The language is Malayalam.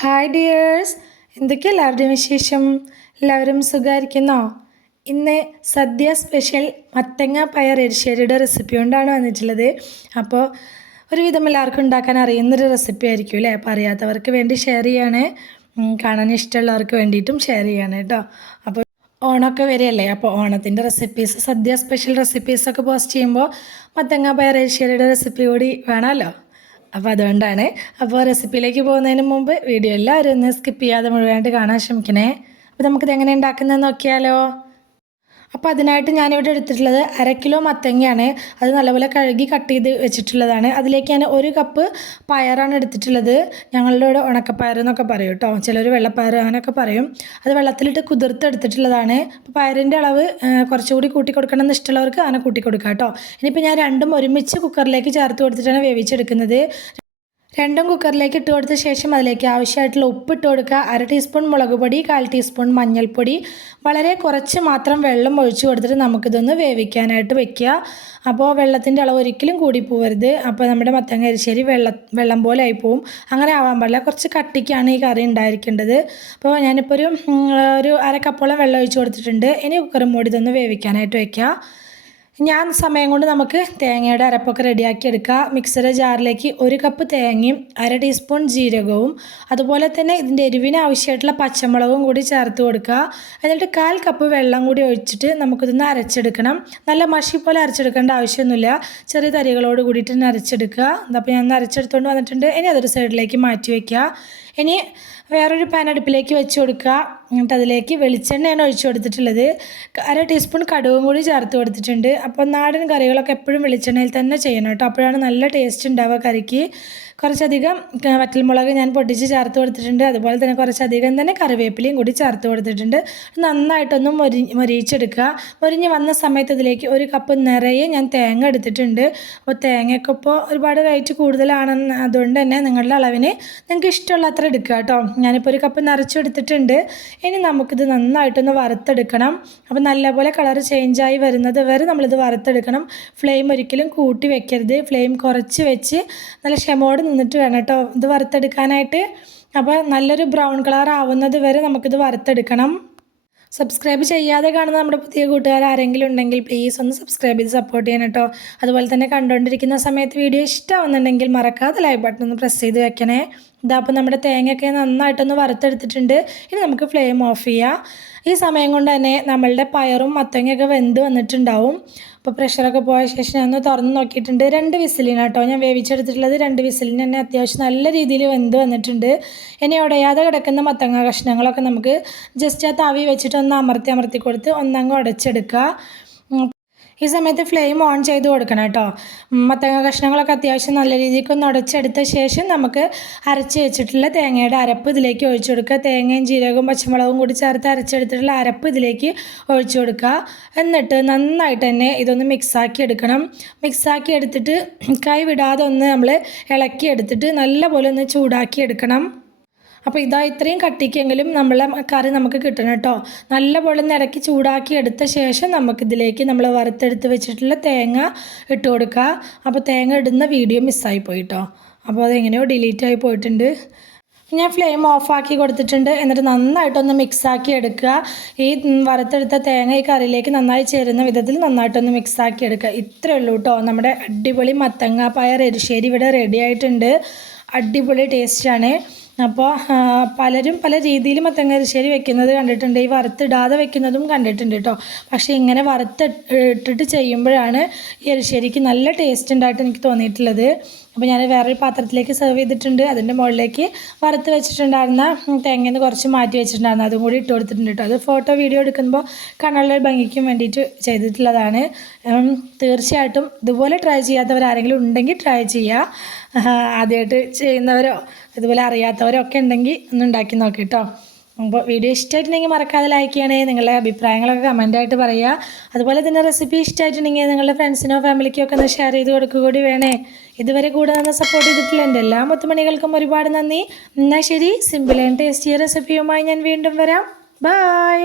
ഹായ് ഡിയേഴ്സ്, എന്തൊക്കെ എല്ലാവരുടെയും വിശേഷം? എല്ലാവരും സുഖമായിരിക്കുന്നോ? ഇന്ന് സദ്യ സ്പെഷ്യൽ മത്തങ്ങ പയർ എരിശ്ശേരിയുടെ റെസിപ്പി കൊണ്ടാണ് വന്നിട്ടുള്ളത്. അപ്പോൾ ഒരുവിധം എല്ലാവർക്കും ഉണ്ടാക്കാൻ അറിയുന്നൊരു റെസിപ്പി ആയിരിക്കും അല്ലേ? അപ്പോൾ അറിയാത്തവർക്ക് വേണ്ടി ഷെയർ ചെയ്യാണ്, കാണാൻ ഇഷ്ടമുള്ളവർക്ക് വേണ്ടിയിട്ടും ഷെയർ ചെയ്യാണ് കേട്ടോ. അപ്പോൾ ഓണമൊക്കെ വരികയല്ലേ, അപ്പോൾ ഓണത്തിൻ്റെ റെസിപ്പീസ്, സദ്യ സ്പെഷ്യൽ റെസിപ്പീസൊക്കെ പോസ്റ്റ് ചെയ്യുമ്പോൾ മത്തങ്ങ പയർ എരിശ്ശേരിയുടെ റെസിപ്പി കൂടി വേണമല്ലോ. അപ്പോൾ അതുകൊണ്ടാണ്. അപ്പോൾ റെസിപ്പിയിലേക്ക് പോകുന്നതിന് മുമ്പ് വീഡിയോ എല്ലാവരും ഒന്ന് സ്കിപ്പ് ചെയ്യാതെ മുഴുവനായിട്ട് കാണാൻ ശ്രമിക്കണേ. അപ്പോൾ നമുക്കിത് എങ്ങനെ ഉണ്ടാക്കുന്നത് നോക്കിയാലോ. അപ്പോൾ അതിനായിട്ട് ഞാനിവിടെ എടുത്തിട്ടുള്ളത് 1/2 കിലോ മത്തങ്ങയാണ്. അത് നല്ലപോലെ കഴുകി കട്ട് ചെയ്ത് വെച്ചിട്ടുള്ളതാണ്. അതിലേക്ക് ഞാൻ 1 കപ്പ് പയറാണ് എടുത്തിട്ടുള്ളത്. ഞങ്ങളുടെ ഇവിടെ ഉണക്കപ്പയർ എന്നൊക്കെ പറയും കേട്ടോ, ചിലർ വെള്ളപ്പയർ അങ്ങനെയൊക്കെ പറയും. അത് വെള്ളത്തിലിട്ട് കുതിർത്തെടുത്തിട്ടുള്ളതാണ്. അപ്പോൾ പയറിൻ്റെ അളവ് കുറച്ചുകൂടി കൂട്ടി കൊടുക്കണം എന്ന് ഇഷ്ടമുള്ളവർക്ക് അങ്ങനെ കൂട്ടി കൊടുക്കാം കേട്ടോ. ഇനിയിപ്പോൾ ഞാൻ രണ്ടും ഒരുമിച്ച് കുക്കറിലേക്ക് ചേർത്ത് കൊടുത്തിട്ടാണ് വേവിച്ചെടുക്കുന്നത്. രണ്ടും കുക്കറിലേക്ക് ഇട്ട് കൊടുത്ത ശേഷം അതിലേക്ക് ആവശ്യമായിട്ടുള്ള ഉപ്പ് ഇട്ട് കൊടുക്കുക. 1/2 ടീസ്പൂൺ മുളക് പൊടി, 1/4 ടീസ്പൂൺ മഞ്ഞൾപ്പൊടി, വളരെ കുറച്ച് മാത്രം വെള്ളം ഒഴിച്ചു കൊടുത്തിട്ട് നമുക്കിതൊന്ന് വേവിക്കാനായിട്ട് വെക്കുക. അപ്പോൾ വെള്ളത്തിൻ്റെ അളവ് ഒരിക്കലും കൂടി പോകരുത്. അപ്പോൾ നമ്മുടെ മത്തങ്ങ എരിശ്ശേരി വെള്ളം പോലെ ആയി പോവും. അങ്ങനെ ആവാൻ പാടില്ല. കുറച്ച് കട്ടിക്കാണ് ഈ കറി ഉണ്ടായിരിക്കേണ്ടത്. അപ്പോൾ ഞാനിപ്പോൾ ഒരു 1/2 കപ്പോളം വെള്ളം ഒഴിച്ച് കൊടുത്തിട്ടുണ്ട്. ഇനി കുക്കർ മൂടി ഇതൊന്ന് വേവിക്കാനായിട്ട് വയ്ക്കുക. ഞാൻ സമയം കൊണ്ട് നമുക്ക് തേങ്ങയുടെ അരപ്പൊക്കെ റെഡിയാക്കി എടുക്കുക. മിക്സറ് ജാറിലേക്ക് 1 കപ്പ് തേങ്ങയും 1/2 ടീസ്പൂൺ ജീരകവും അതുപോലെ തന്നെ ഇതിൻ്റെ എരിവിന് ആവശ്യമായിട്ടുള്ള പച്ചമുളകും കൂടി ചേർത്ത് കൊടുക്കുക. എന്നിട്ട് 1/4 കപ്പ് വെള്ളം കൂടി ഒഴിച്ചിട്ട് നമുക്കിതൊന്ന് അരച്ചെടുക്കണം. നല്ല മഷി പോലെ അരച്ചെടുക്കേണ്ട ആവശ്യമൊന്നുമില്ല, ചെറിയ തരികളോട് കൂടിയിട്ട് തന്നെ അരച്ചെടുക്കുക. അപ്പോൾ ഞാൻ അരച്ചെടുത്തുകൊണ്ട് വന്നിട്ടുണ്ട്. ഇനി അതൊരു സൈഡിലേക്ക് മാറ്റി വയ്ക്കുക. ഇനി വേറൊരു പാൻ അടുപ്പിലേക്ക് വെച്ച് കൊടുക്കുക. എന്നിട്ട് അതിലേക്ക് വെളിച്ചെണ്ണയാണ് ഒഴിച്ചു കൊടുത്തിട്ടുള്ളത്. 1/2 ടീസ്പൂൺ കടുകും കൂടി ചേർത്ത് കൊടുത്തിട്ടുണ്ട്. അപ്പോൾ നാടൻ കറികളൊക്കെ എപ്പോഴും വെളിച്ചെണ്ണയിൽ തന്നെ ചെയ്യണം കേട്ടോ, അപ്പോഴാണ് നല്ല ടേസ്റ്റ് ഉണ്ടാവുക കറിക്ക്. കുറച്ചധികം വറ്റൽമുളക് ഞാൻ പൊടിച്ച് ചേർത്ത് കൊടുത്തിട്ടുണ്ട്. അതുപോലെ തന്നെ കുറച്ചധികം തന്നെ കറിവേപ്പിലയും കൂടി ചേർത്ത് കൊടുത്തിട്ടുണ്ട്. നന്നായിട്ടൊന്നും മൊരിയിച്ചെടുക്കുക. മൊരിഞ്ഞ് വന്ന സമയത്ത് ഇതിലേക്ക് 1 കപ്പ് നിറയെ ഞാൻ തേങ്ങ എടുത്തിട്ടുണ്ട്. അപ്പോൾ തേങ്ങയൊക്കെ ഇപ്പോൾ ഒരുപാട് റേറ്റ് കൂടുതലാണെന്ന്, അതുകൊണ്ട് തന്നെ നിങ്ങളുടെ അളവിന് നിങ്ങൾക്ക് ഇഷ്ടമുള്ള അത്ര എടുക്കുക കേട്ടോ. ഞാനിപ്പോൾ 1 കപ്പ് നിറച്ചെടുത്തിട്ടുണ്ട്. ഇനി നമുക്കിത് നന്നായിട്ടൊന്ന് വറുത്തെടുക്കണം. അപ്പോൾ നല്ലപോലെ കളർ ചേഞ്ചായി വരുന്നത് വരെ നമ്മളിത് വറുത്തെടുക്കണം. ഫ്ലെയിം ഒരിക്കലും കൂട്ടി വെക്കരുത്, ഫ്ലെയിം കുറച്ച് വെച്ച് നല്ല ക്ഷമയോടെ നിന്നിട്ട് വേണം കേട്ടോ ഇത് വറുത്തെടുക്കാനായിട്ട്. അപ്പോൾ നല്ലൊരു ബ്രൗൺ കളർ ആവുന്നത് വരെ നമുക്കിത് വറുത്തെടുക്കണം. സബ്സ്ക്രൈബ് ചെയ്യാതെ കാണുന്ന നമ്മുടെ പുതിയ കൂട്ടുകാർ ആരെങ്കിലും ഉണ്ടെങ്കിൽ പ്ലീസ് ഒന്ന് സബ്സ്ക്രൈബ് ചെയ്ത് സപ്പോർട്ട് ചെയ്യണം കേട്ടോ. അതുപോലെ തന്നെ കണ്ടുകൊണ്ടിരിക്കുന്ന സമയത്ത് വീഡിയോ ഇഷ്ടമാവുന്നുണ്ടെങ്കിൽ മറക്കാതെ ലൈക്ക് ബട്ടൺ ഒന്ന് പ്രസ് ചെയ്ത് വെക്കണേ. അപ്പോൾ നമ്മുടെ തേങ്ങയൊക്കെ നന്നായിട്ടൊന്ന് വറുത്തെടുത്തിട്ടുണ്ട്. ഇനി നമുക്ക് ഫ്ലെയിം ഓഫ് ചെയ്യാം. ഈ സമയം കൊണ്ട് തന്നെ നമ്മളുടെ പയറും മത്തങ്ങയൊക്കെ വെന്ത് വന്നിട്ടുണ്ടാവും. അപ്പോൾ പ്രഷറൊക്കെ പോയ ശേഷം ഞാൻ ഒന്ന് തുറന്ന് നോക്കിയിട്ടുണ്ട്. 2 വിസിലിന് കേട്ടോ ഞാൻ വേവിച്ചെടുത്തിട്ടുള്ളത്. 2 വിസിലിന് തന്നെ അത്യാവശ്യം നല്ല രീതിയിൽ വെന്ത് വന്നിട്ടുണ്ട്. ഇനി ഉടയാതെ കിടക്കുന്ന മത്തങ്ങ കഷ്ണങ്ങളൊക്കെ നമുക്ക് ജസ്റ്റ് ആ തവി വെച്ചിട്ട് ഒന്ന് അമർത്തി കൊടുത്ത് ഒന്നങ്ങ് ഉടച്ചെടുക്കുക. ഈ സമയത്ത് ഫ്ലെയിം ഓൺ ചെയ്ത് കൊടുക്കണം കേട്ടോ. മത്തങ്ങ കഷ്ണങ്ങളൊക്കെ അത്യാവശ്യം നല്ല രീതിക്ക് ഒന്ന് ഉടച്ചെടുത്ത ശേഷം നമുക്ക് അരച്ച് വെച്ചിട്ടുള്ള തേങ്ങയുടെ അരപ്പ് ഇതിലേക്ക് ഒഴിച്ചു കൊടുക്കുക. തേങ്ങയും ജീരകവും പച്ചമുളകും കൂടി ചേർത്ത് അരച്ചെടുത്തിട്ടുള്ള അരപ്പ് ഇതിലേക്ക് ഒഴിച്ചു കൊടുക്കുക. എന്നിട്ട് നന്നായിട്ട് തന്നെ ഇതൊന്ന് മിക്സാക്കി എടുക്കണം. മിക്സാക്കി എടുത്തിട്ട് കൈ വിടാതെ ഒന്ന് നമ്മൾ ഇളക്കി എടുത്തിട്ട് നല്ലപോലെ ഒന്ന് ചൂടാക്കി എടുക്കണം. അപ്പോൾ ഇത്രയും കട്ടിക്കെങ്കിലും നമ്മളെ കറി നമുക്ക് കിട്ടണം കേട്ടോ. നല്ലപോലെ ഇറക്കി ചൂടാക്കി എടുത്ത ശേഷം നമുക്കിതിലേക്ക് നമ്മൾ വറുത്തെടുത്ത് വെച്ചിട്ടുള്ള തേങ്ങ ഇട്ട് കൊടുക്കുക. അപ്പോൾ തേങ്ങ ഇടുന്ന വീഡിയോ മിസ്സായി പോയി കേട്ടോ, അപ്പോൾ അതെങ്ങനെയോ ഡിലീറ്റ് ആയി പോയിട്ടുണ്ട്. ഞാൻ ഫ്ലെയിം ഓഫാക്കി കൊടുത്തിട്ടുണ്ട്. എന്നിട്ട് നന്നായിട്ടൊന്ന് മിക്സാക്കി എടുക്കുക. ഈ വറുത്തെടുത്ത തേങ്ങ ഈ കറിയിലേക്ക് നന്നായി ചേരുന്ന വിധത്തിൽ നന്നായിട്ടൊന്ന് മിക്സാക്കി എടുക്കുക. ഇത്രയേ ഉള്ളൂ കേട്ടോ. നമ്മുടെ അടിപൊളി മത്തങ്ങ പയർ എരിശ്ശേരി ഇവിടെ റെഡി ആയിട്ടുണ്ട്. അടിപൊളി ടേസ്റ്റാണ്. അപ്പോൾ പലരും പല രീതിയിൽ മത്തങ്ങ എരിശ്ശേരി വെക്കുന്നത് കണ്ടിട്ടുണ്ട്, ഈ വറുത്തിടാതെ വെക്കുന്നതും കണ്ടിട്ടുണ്ട് കേട്ടോ. പക്ഷേ ഇങ്ങനെ ഇട്ടിട്ട് ചെയ്യുമ്പോഴാണ് ഈ എരിശ്ശേരിക്ക് നല്ല ടേസ്റ്റ് ഉണ്ടായിട്ട് എനിക്ക് തോന്നിയിട്ടുള്ളത്. അപ്പോൾ ഞാൻ വേറൊരു പാത്രത്തിലേക്ക് സെർവ് ചെയ്തിട്ടുണ്ട്. അതിൻ്റെ മുകളിലേക്ക് വറുത്ത് വെച്ചിട്ടുണ്ടായിരുന്ന തേങ്ങയിൽ നിന്ന് കുറച്ച് മാറ്റി വെച്ചിട്ടുണ്ടായിരുന്നു, അതും കൂടി ഇട്ട് കൊടുത്തിട്ടുണ്ട് കേട്ടോ. അത് ഫോട്ടോ വീഡിയോ എടുക്കുമ്പോൾ കാണാനുള്ള ഭംഗിക്കും വേണ്ടിയിട്ട് ചെയ്തിട്ടുള്ളതാണ്. തീർച്ചയായിട്ടും ഇതുപോലെ ട്രൈ ചെയ്യാത്തവരാരെങ്കിലും ഉണ്ടെങ്കിൽ ട്രൈ ചെയ്യുക. ആദ്യമായിട്ട് ചെയ്യുന്നവരോ ഇതുപോലെ അറിയാത്തവരോ ഒക്കെ ഉണ്ടെങ്കിൽ ഒന്ന് ഉണ്ടാക്കി നോക്കി കേട്ടോ. അപ്പോൾ വീഡിയോ ഇഷ്ടമായിട്ടുണ്ടെങ്കിൽ മറക്കാതെ ലൈക്ക് ചെയ്യണേ. നിങ്ങളുടെ അഭിപ്രായങ്ങളൊക്കെ കമൻറ്റായിട്ട് പറയുക. അതുപോലെ തന്നെ റെസിപ്പി ഇഷ്ടമായിട്ടുണ്ടെങ്കിൽ നിങ്ങളുടെ ഫ്രണ്ട്സിനോ ഫാമിലിക്കോ ഒക്കെ ഒന്ന് ഷെയർ ചെയ്ത് കൊടുക്കുക കൂടി വേണേ. ഇതുവരെ കൂടെ നിന്ന് സപ്പോർട്ട് ചെയ്തിട്ടില്ല എൻ്റെ എല്ലാ മുത്തുമണികൾക്കും ഒരുപാട് നന്ദി. എന്നാൽ ശരി, സിമ്പിൾ ആൻഡ് ടേസ്റ്റിയ റെസിപ്പിയുമായി ഞാൻ വീണ്ടും വരാം. ബൈ.